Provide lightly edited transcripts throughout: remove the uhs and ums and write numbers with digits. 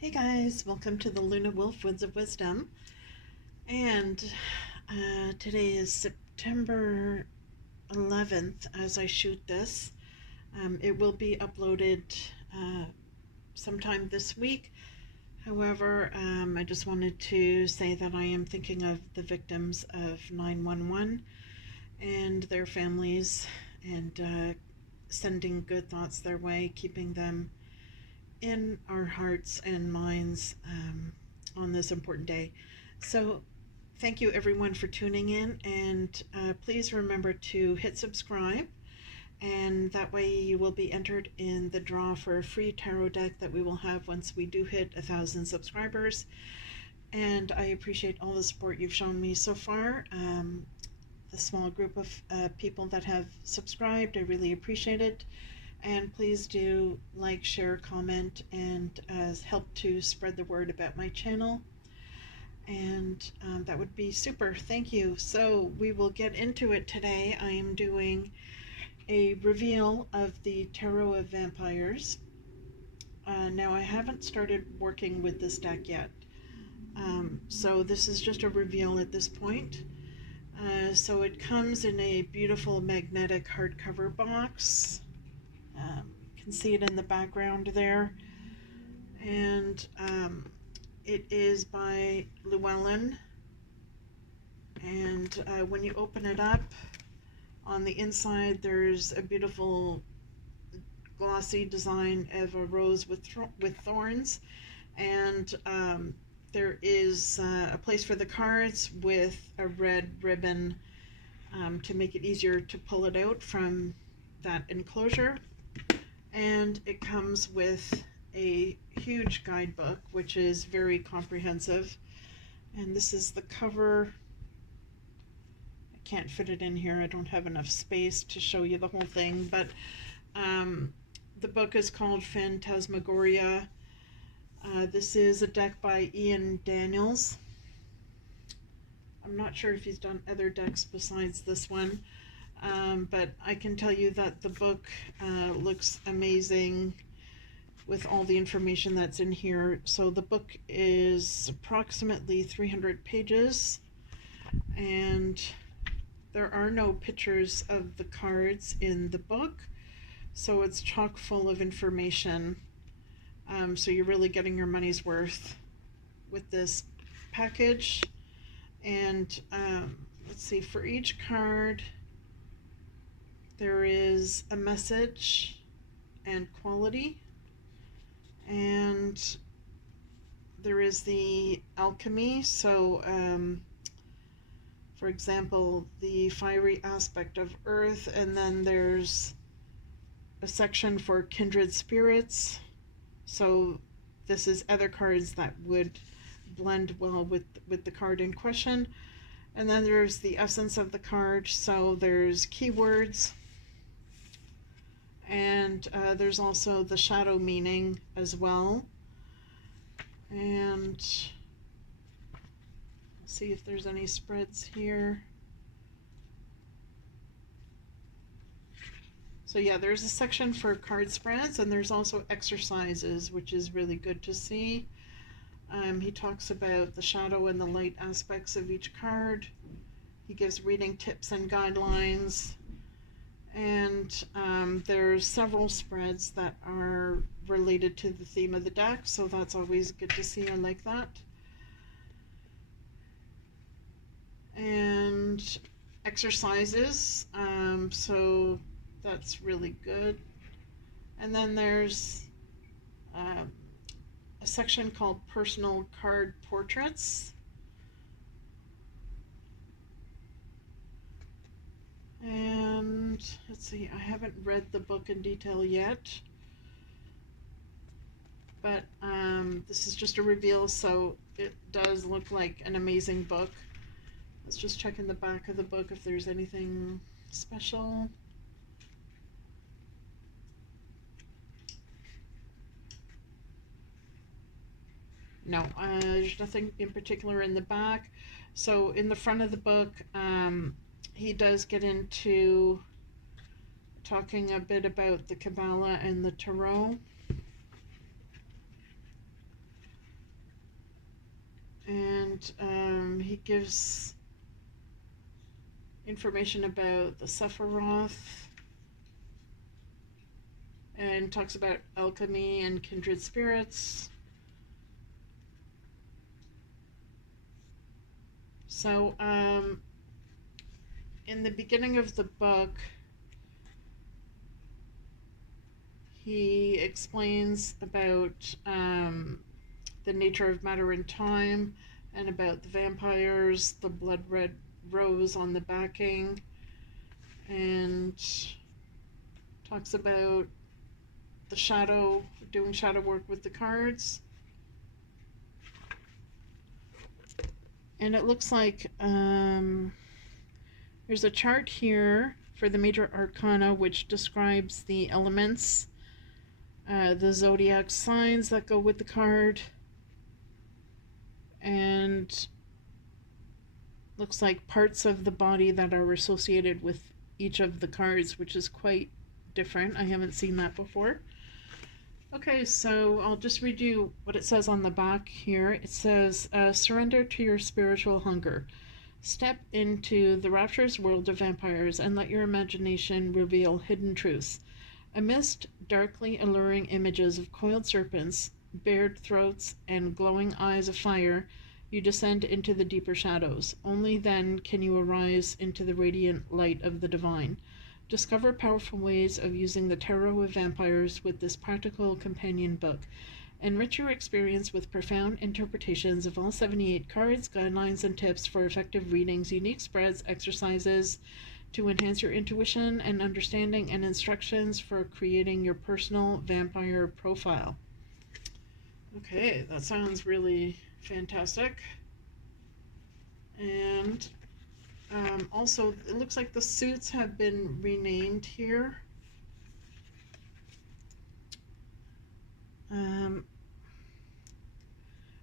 Hey guys, welcome to the Lunawolf Woods of Wisdom. And today is September 11th as I shoot this. It will be uploaded sometime this week. However, I just wanted to say that I am thinking of the victims of 911 and their families and sending good thoughts their way, keeping them in our hearts and minds on this important day. So, thank you everyone for tuning in, and please remember to hit subscribe, and that way you will be entered in the draw for a free tarot deck that we will have once we do hit 1,000 subscribers. And I appreciate all the support you've shown me so far. The small group of people that have subscribed, I really appreciate it. And please do like, share, comment, and help to spread the word about my channel. And that would be super. Thank you. So we will get into it today. I am doing a reveal of the Tarot of Vampyres. Now I haven't started working with this deck yet. So this is just a reveal at this point. So it comes in a beautiful magnetic hardcover box. You can see it in the background there. And it is by Llewellyn. And when you open it up, on the inside there's a beautiful glossy design of a rose with thorns. And there is a place for the cards with a red ribbon to make it easier to pull it out from that enclosure. And it comes with a huge guidebook, which is very comprehensive. And this is the cover. I can't fit it in here. I don't have enough space to show you the whole thing, but the book is called Phantasmagoria. This is a deck by Ian Daniels. I'm not sure if he's done other decks besides this one. But I can tell you that the book looks amazing with all the information that's in here. So the book is approximately 300 pages, and there are no pictures of the cards in the book, so it's chock full of information. So you're really getting your money's worth with this package. And let's see, for each card there is a message and quality, and there is the alchemy. So for example, the fiery aspect of earth, and then there's a section for kindred spirits. So this is other cards that would blend well with the card in question. And then there's the essence of the card. So there's keywords, and there's also the shadow meaning as well. And let's see if there's any spreads here. So yeah, there's a section for card spreads, and there's also exercises, which is really good to see. He talks about the shadow and the light aspects of each card. He gives reading tips and guidelines. And there's several spreads that are related to the theme of the deck, so that's always good to see. I like that. And exercises, so that's really good. And then there's a section called personal card portraits. And let's see, I haven't read the book in detail yet, but this is just a reveal, so it does look like an amazing book. Let's just check in the back of the book if there's anything special. No, there's nothing in particular in the back. So in the front of the book, he does get into talking a bit about the Kabbalah and the Tarot. And he gives information about the Sephiroth and talks about alchemy and kindred spirits. So, in the beginning of the book, he explains about the nature of matter and time, and about the vampires, the blood red rose on the backing, and talks about the shadow, doing shadow work with the cards. And it looks like there's a chart here for the major arcana which describes the elements, the zodiac signs that go with the card, and looks like parts of the body that are associated with each of the cards, which is quite different. I haven't seen that before. Okay, so I'll just read you what it says on the back here. It says, surrender to your spiritual hunger. Step into the rapturous world of vampires and let your imagination reveal hidden truths. Amidst darkly alluring images of coiled serpents, bared throats, and glowing eyes of fire, you descend into the deeper shadows. Only then can you arise into the radiant light of the divine. Discover powerful ways of using the Tarot of Vampyres with this practical companion book. Enrich your experience with profound interpretations of all 78 cards, guidelines, and tips for effective readings, unique spreads, exercises to enhance your intuition and understanding, and instructions for creating your personal vampire profile. Okay, that sounds really fantastic. And also, it looks like the suits have been renamed here.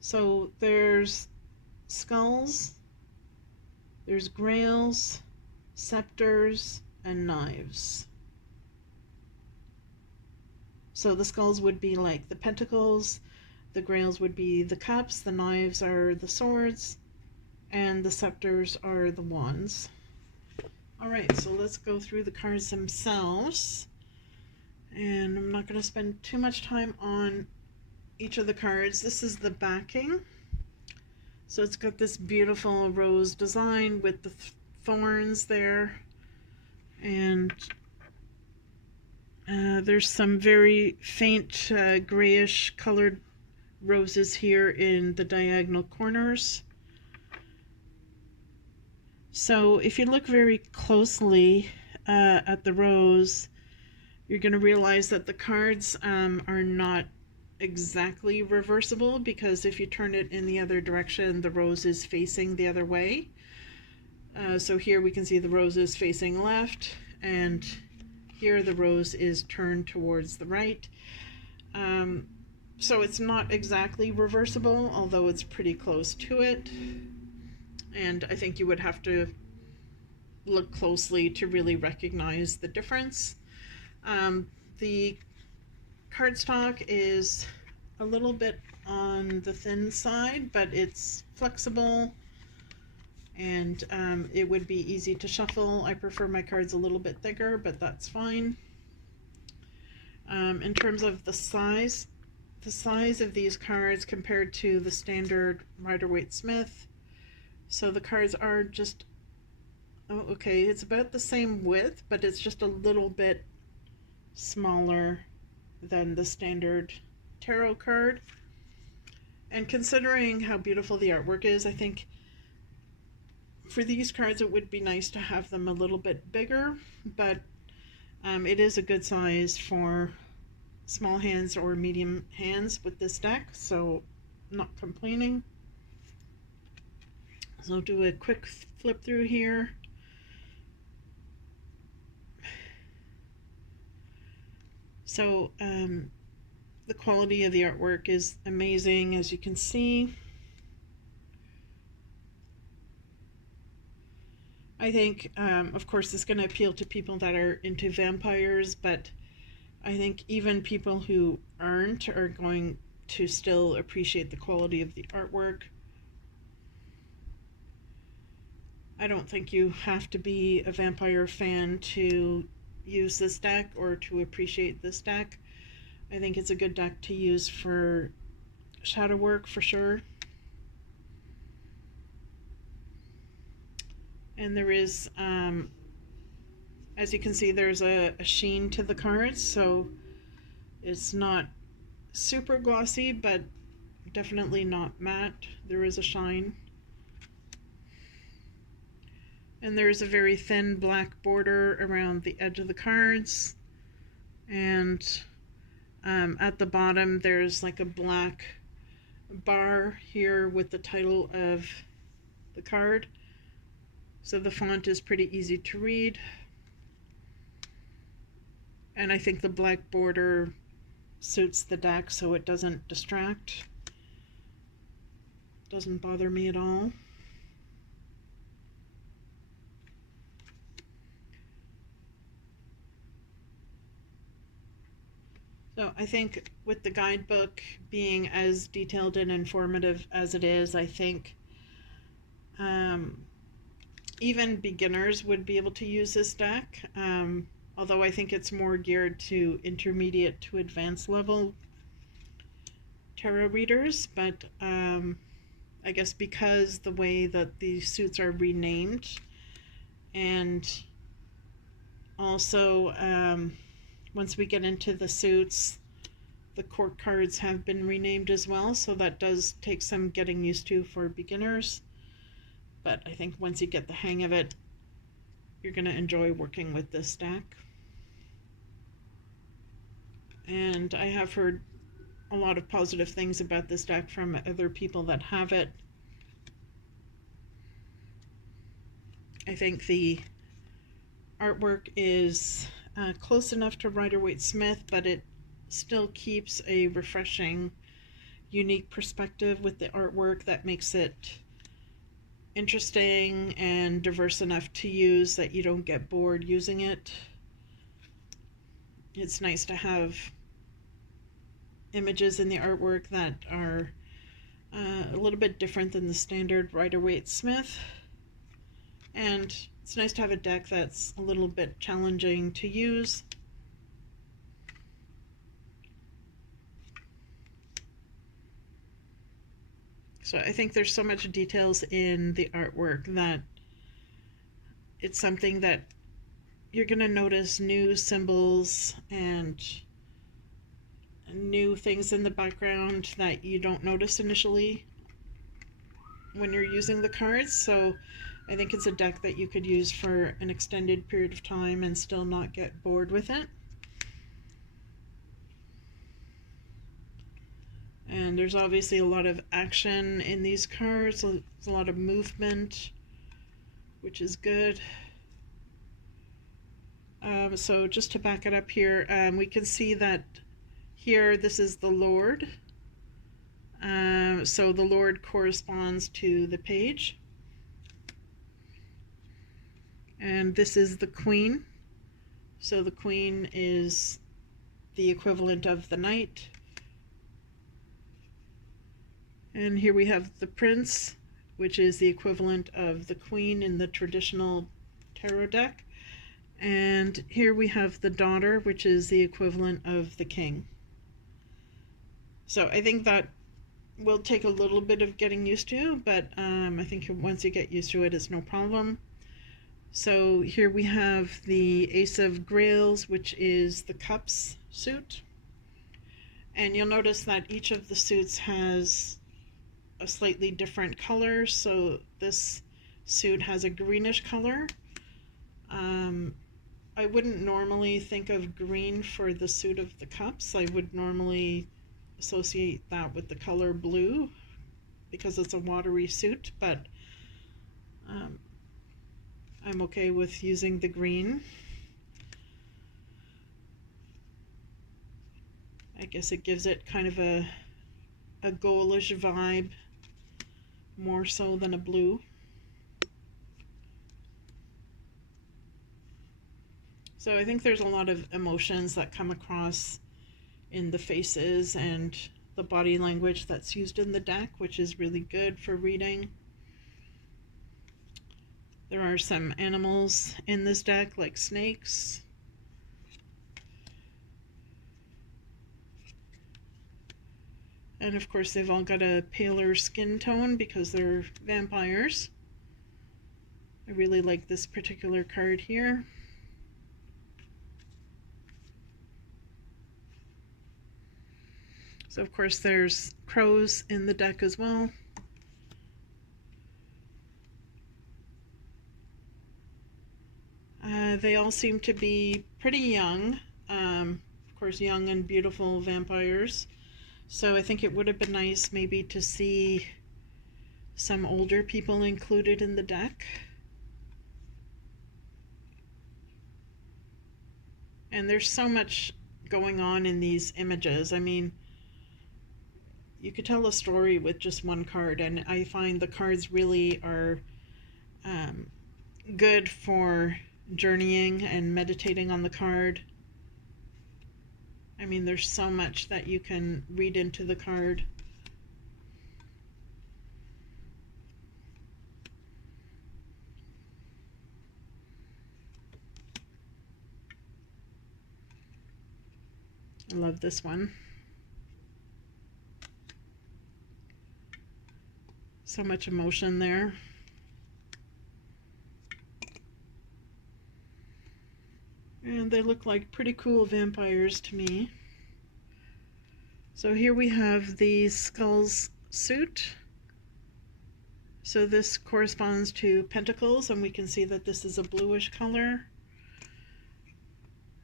So there's skulls, there's grails, scepters, and knives. So the skulls would be like the pentacles, the grails would be the cups, the knives are the swords, and the scepters are the wands. Alright, so let's go through the cards themselves. And I'm not going to spend too much time on each of the cards. This is the backing. So it's got this beautiful rose design with the thorns there. And there's some very faint grayish colored roses here in the diagonal corners. So if you look very closely at the rose, you're going to realize that the cards are not exactly reversible, because if you turn it in the other direction, the rose is facing the other way. So here we can see the rose is facing left, and here the rose is turned towards the right. So it's not exactly reversible, although it's pretty close to it. And I think you would have to look closely to really recognize the difference. The cardstock is a little bit on the thin side, but it's flexible, and it would be easy to shuffle. I prefer my cards a little bit thicker, but that's fine. In terms of the size of these cards compared to the standard Rider-Waite-Smith, so the cards are just, oh, okay, it's about the same width, but it's just a little bit smaller than the standard tarot card. And considering how beautiful the artwork is, I think for these cards it would be nice to have them a little bit bigger, but it is a good size for small hands or medium hands with this deck, so not complaining. So I'll do a quick flip through here. So the quality of the artwork is amazing, as you can see. I think, of course, it's going to appeal to people that are into vampires, but I think even people who aren't are going to still appreciate the quality of the artwork. I don't think you have to be a vampire fan to use this deck or to appreciate this deck. I think it's a good deck to use for shadow work for sure. And there is, as you can see, there's a sheen to the cards, so it's not super glossy, but definitely not matte. There is a shine. And there's a very thin black border around the edge of the cards. And at the bottom, there's like a black bar here with the title of the card. So the font is pretty easy to read. And I think the black border suits the deck so it doesn't distract. Doesn't bother me at all. So I think with the guidebook being as detailed and informative as it is, I think even beginners would be able to use this deck, although I think it's more geared to intermediate to advanced level tarot readers. But I guess because the way that these suits are renamed, and also once we get into the suits, the court cards have been renamed as well, so that does take some getting used to for beginners. But I think once you get the hang of it, you're going to enjoy working with this deck. And I have heard a lot of positive things about this deck from other people that have it. I think the artwork is close enough to Rider-Waite-Smith, but it still keeps a refreshing, unique perspective with the artwork that makes it interesting and diverse enough to use that you don't get bored using it. It's nice to have images in the artwork that are a little bit different than the standard Rider-Waite-Smith, and it's nice to have a deck that's a little bit challenging to use. So I think there's so much details in the artwork that it's something that you're going to notice new symbols and new things in the background that you don't notice initially when you're using the cards. So I think it's a deck that you could use for an extended period of time and still not get bored with it. And there's obviously a lot of action in these cards. There's a lot of movement, which is good. So just to back it up here, we can see that here this is the Lord. So the Lord corresponds to the page. And this is the Queen. So the Queen is the equivalent of the Knight. And here we have the Prince, which is the equivalent of the Queen in the traditional tarot deck. And here we have the Daughter, which is the equivalent of the King. So I think that will take a little bit of getting used to, but I think once you get used to it, it's no problem. So here we have the Ace of Grails, which is the Cups suit. And you'll notice that each of the suits has a slightly different color. So this suit has a greenish color. I wouldn't normally think of green for the suit of the Cups. I would normally associate that with the color blue because it's a watery suit, but I'm okay with using the green. I guess it gives it kind of a goldish vibe, more so than a blue. So I think there's a lot of emotions that come across in the faces and the body language that's used in the deck, which is really good for reading. There are some animals in this deck, like snakes. And of course they've all got a paler skin tone because they're vampires. I really like this particular card here. So of course there's crows in the deck as well. They all seem to be pretty young. Of course, young and beautiful vampires. So I think it would have been nice maybe to see some older people included in the deck. And there's so much going on in these images. I mean, you could tell a story with just one card, and I find the cards really are good for journeying and meditating on the card. I mean, there's so much that you can read into the card. I love this one. So much emotion there. And they look like pretty cool vampires to me. So here we have the Skulls suit. So this corresponds to pentacles, and we can see that this is a bluish color.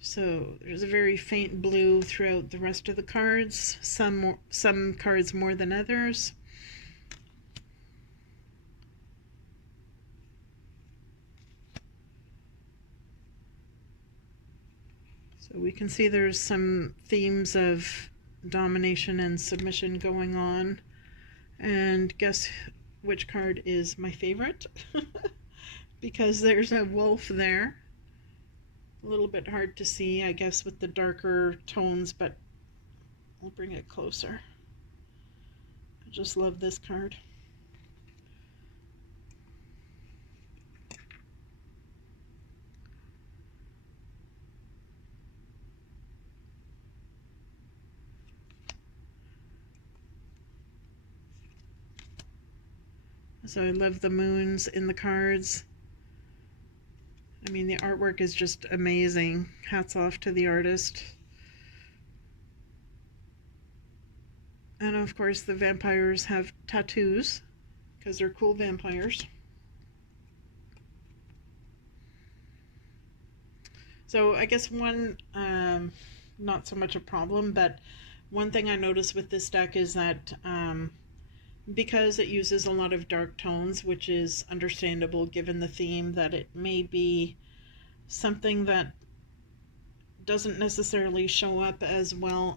So there's a very faint blue throughout the rest of the cards, some cards more than others. So we can see there's some themes of domination and submission going on. And guess which card is my favorite? Because there's a wolf there. A little bit hard to see, I guess, with the darker tones, but I'll bring it closer. I just love this card. So I love the moons in the cards. I mean, the artwork is just amazing. Hats off to the artist. And of course the vampires have tattoos because they're cool vampires. So I guess one, not so much a problem, but one thing I noticed with this deck is that because it uses a lot of dark tones, which is understandable given the theme, that it may be something that doesn't necessarily show up as well